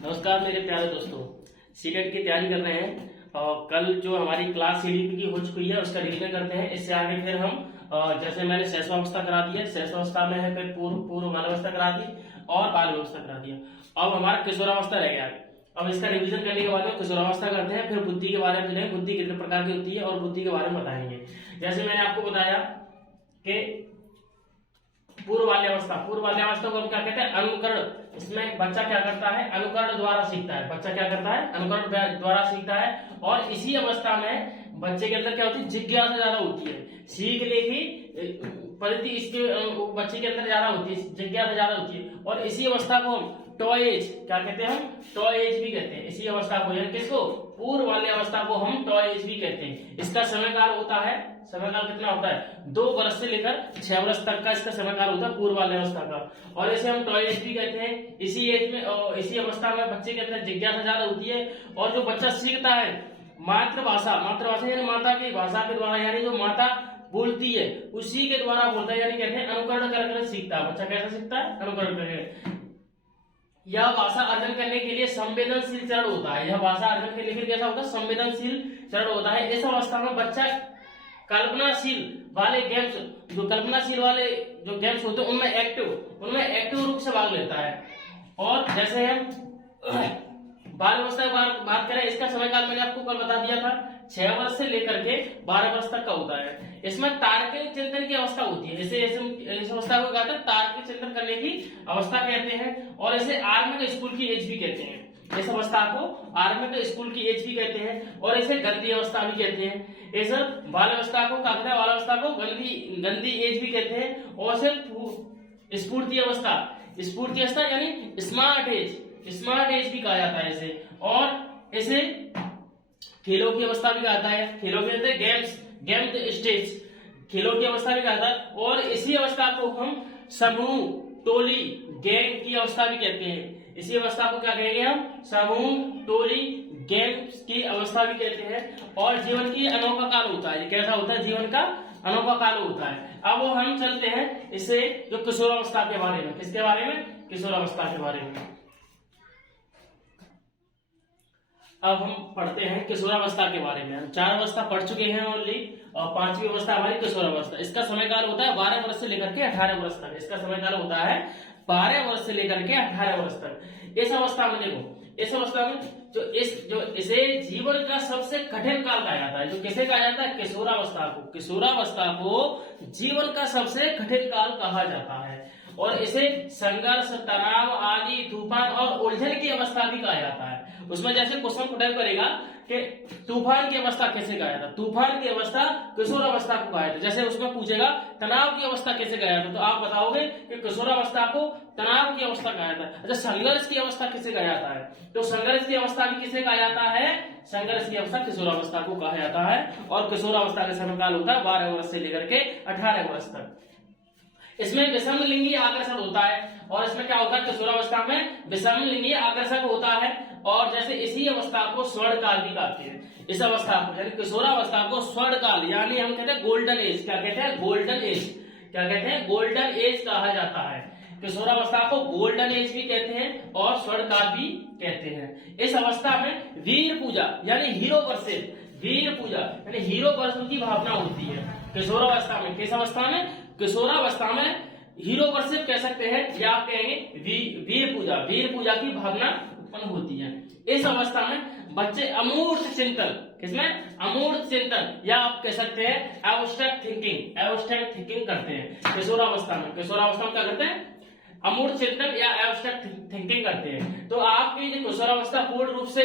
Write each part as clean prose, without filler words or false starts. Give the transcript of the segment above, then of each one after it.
नमस्कार मेरे प्यारे दोस्तों, सीटेट की तैयारी कर रहे हैं और कल जो हमारी क्लास सीडीपी की हो चुकी है उसका रिवीजन करते हैं। इससे आगे फिर हम जैसे मैंने शैशवावस्था करा दी है, शैशवावस्था में है, फिर पूर्व बाल्यावस्था करा दी और बाल व्यवस्था करा दिया। अब हमारा किशोरावस्था रह गया। अब इसका रिवीजन करने के बाद में किशोरावस्था करते हैं, फिर बुद्धि के बारे में जानेंगे, बुद्धि कितने प्रकार की होती है और बुद्धि के बारे में बताएंगे। जैसे मैंने आपको बताया कि पूर्व बाल्यावस्था को हम क्या कहते हैं? अनुकरण। इसमें बच्चा क्या करता है? अनुकरण द्वारा सीखता है। बच्चा क्या करता है? अनुकरण द्वारा सीखता है। और इसी अवस्था में बच्चे के अंदर क्या होती है? जिज्ञासा ज्यादा होती है, सीखने की पद्धति इसके बच्चे के अंदर ज्यादा होती है, जिज्ञासा ज्यादा होती है। और इसी अवस्था को हम टॉय एज क्या कहते हैं? हम टॉय एज भी कहते हैं। इसी अवस्था को, यानी किसको? पूर्व बाल्यावस्था को हम टॉय एज भी कहते हैं। इसका समयकाल होता है, समयकाल कितना होता है? 2 वर्ष से लेकर 6 वर्ष तक का इसका समयकाल होता है पूर्व बाल्यावस्था का। और इसे हम टॉय एज भी कहते हैं। इसी एज में इसी अवस्था में बच्चे के अंदर जिज्ञासा ज्यादा होती है। और जो बच्चा सीखता है मातृभाषा यानी माता की भाषा के द्वारा, यानी जो माता बोलती है उसी के द्वारा बोलता है, यानी कहते हैं अनुकरण करके सीखता है। बच्चा कैसे सीखता है? अनुकरण करके। यह भाषा अर्जन करने के लिए संवेदनशील चरण होता है। यह भाषा अर्जन करने के लिए कैसा होता है? संवेदनशील चरण होता है। इस अवस्था में बच्चा कल्पनाशील वाले गेम्स होते हैं उनमें एक्टिव रूप से भाग लेता है। और जैसे हम बाल अवस्था की बात करें, इसका समयकाल मैंने आपको कल बता दिया था, 6 वर्ष से लेकर के 12 वर्ष तक का होता है। इसमें तार्किक चिंतन की अवस्था होती है। इस अवस्था को कहते हैं तार्किक चिंतन करने की अवस्था कहते हैं। और इसे आरंभिक स्कूल की एज भी कहते हैं। इस अवस्था को आरंभिक स्कूल की एज भी कहते हैं। और इसे गंदी अवस्था भी कहते हैं। इस बाल अवस्था को क्या कहते हैं? बाल अवस्था को गंदी एज भी कहते हैं। और इसे स्फूर्ति अवस्था यानी स्मार्ट एज भी कहा जाता है इसे। और इसे खेलों की अवस्था भी कहता है। खेलों के अंदर गेम स्टेज, खेलों की अवस्था भी कहता है। और इसी अवस्था को हम समूह, टोली, गैंग की अवस्था भी कहते हैं। इसी अवस्था को क्या कहेंगे हम? समूह, टोली, गैंग की अवस्था भी कहते हैं। और जीवन की अनोखा काल होता है। कैसा होता है? जीवन का अनोखा काल होता है। अब हम चलते हैं इसे जो किशोरावस्था के बारे में। किसके बारे में? किशोरावस्था के बारे में। अब हम पढ़ते हैं किशोरावस्था के बारे में। हम 4 अवस्था पढ़ चुके हैं ओनली, और 5वीं अवस्था हमारी किशोरावस्था। इसका समयकाल होता है 12 वर्ष से लेकर के 18 वर्ष तक। इसका समयकाल होता है 12 वर्ष से लेकर के 18 वर्ष तक। इस अवस्था में देखो, इस अवस्था में जो इसे जीवन का सबसे कठिन काल कहा जाता है। जो किसे कहा जाता है? किशोरावस्था को जीवन का सबसे कठिन काल कहा जाता है। और इसे संघर्ष, तनाव आदि, तूफान और उलझन की अवस्था भी कहा जाता है। उसमें जैसे क्वेश्चन पुट करेगा कि तूफान की अवस्था कैसे कहा जाता है? तूफान की अवस्था किशोरावस्था को कहा जाता है। जैसे उसमें पूछेगा तनाव की अवस्था कैसे कहा जाता है, तो आप बताओगे कि किशोरावस्था को तनाव की अवस्था कहा जाता है। अच्छा, संघर्ष की अवस्था किसे कहा जाता है? तो संघर्ष की अवस्था भी किसे कहा जाता है? संघर्ष की अवस्था किशोरावस्था को कहा जाता है। और किशोरावस्था का समयकाल होता है 12 वर्ष से लेकर के 18 वर्ष तक। इसमें विषमलिंगी आकर्षण होता है। और इसमें क्या होता है? किशोरावस्था में विषमलिंगी आकर्षण होता है। और जैसे इसी अवस्था को स्वर्णकाल भी कहते हैं। इस अवस्था को यानी किशोरावस्था को स्वर्णकाल यानी हम कहते हैं गोल्डन एज। क्या कहते हैं? गोल्डन एज कहा जाता है। किशोरावस्था को गोल्डन एज भी कहते हैं और स्वर्णकाल भी कहते हैं। इस अवस्था में वीर पूजा यानी हीरो वर्शिप की भावना होती है किशोरावस्था में। किस अवस्था में? किशोरावस्था में हीरो वर्शिप कह सकते हैं, या आप कहेंगे वीर पूजा की भावना उत्पन्न होती है। इस अवस्था में बच्चे अमूर्त चिंतन, किसमें? अमूर्त चिंतन, या आप कह सकते हैं एब्स्ट्रैक्ट थिंकिंग करते हैं किशोरावस्था में। किशोरावस्था में क्या करते हैं? अमूर्त चिंतन या एब्स्ट्रैक्ट थिंकिंग करते हैं। तो आपकी जो किशोरावस्था पूर्ण रूप से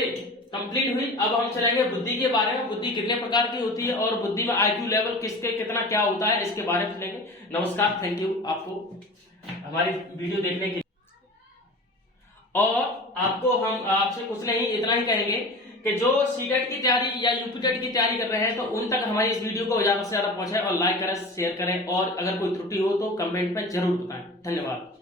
कंप्लीट हुई। अब हम चलेंगे बुद्धि के बारे में। बुद्धि कितने प्रकार की होती है और बुद्धि में IQ लेवल किसके कितना क्या होता है, इसके बारे में चलेंगे। नमस्कार, थैंक यू आपको हमारी वीडियो देखने के लिए। और आपको हम आपसे कुछ नहीं, इतना ही कहेंगे कि जो सीटेट की तैयारी या यूपीटेट की तैयारी कर रहे हैं तो उन तक हमारी इस वीडियो को ज्यादा से ज्यादा पहुंचाएं और लाइक करें, शेयर करें। और अगर कोई त्रुटि हो तो कमेंट में जरूर बताएं। धन्यवाद।